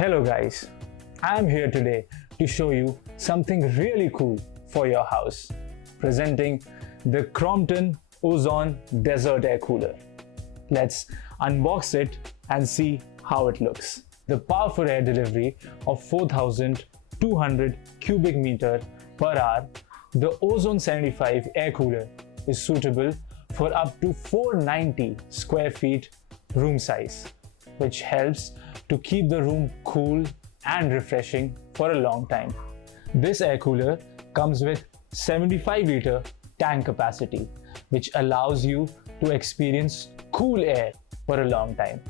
Hello guys, I'm here today to show you something really cool for your house, presenting the Crompton Ozone Desert Air Cooler. Let's unbox it and see how it looks. The powerful air delivery of 4,200 cubic meter per hour, the Ozone 75 air cooler is suitable for up to 490 square feet room size, which helps to keep the room cool and refreshing for a long time. This air cooler comes with 75-liter tank capacity, which allows you to experience cool air for a long time.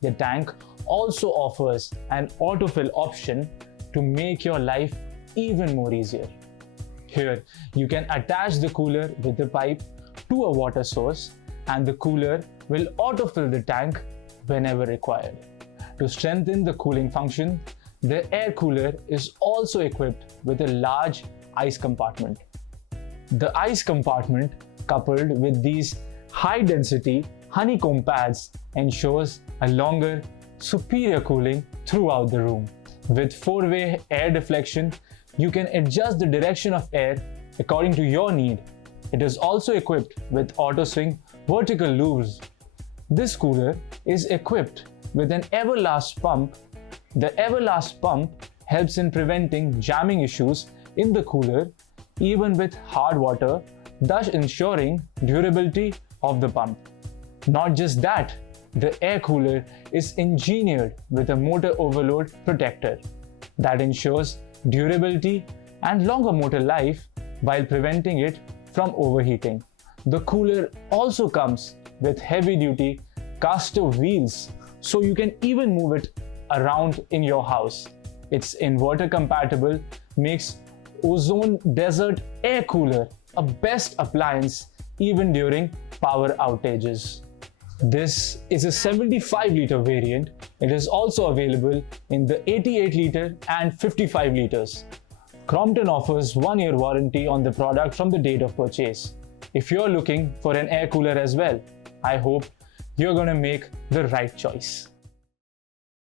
The tank also offers an autofill option to make your life even more easier. Here, you can attach the cooler with the pipe to a water source, and the cooler will autofill the tank whenever required. To strengthen the cooling function, the air cooler is also equipped with a large ice compartment. The ice compartment, coupled with these high-density honeycomb pads, ensures a longer, superior cooling throughout the room. With 4-way air deflection, you can adjust the direction of air according to your need. It is also equipped with auto-swing vertical loops. This cooler is equipped with an Everlast pump. The Everlast pump helps in preventing jamming issues in the cooler, even with hard water, thus ensuring durability of the pump. Not just that, the air cooler is engineered with a motor overload protector that ensures durability and longer motor life while preventing it from overheating. The cooler also comes with heavy-duty caster wheels, so you can even move it around in your house. It's inverter compatible, makes Ozone Desert Air Cooler a best appliance even during power outages. This is a 75-liter variant. It is also available in the 88-liter and 55 liters. Crompton offers 1-year warranty on the product from the date of purchase. If you're looking for an air cooler as well, I hope you're going to make the right choice.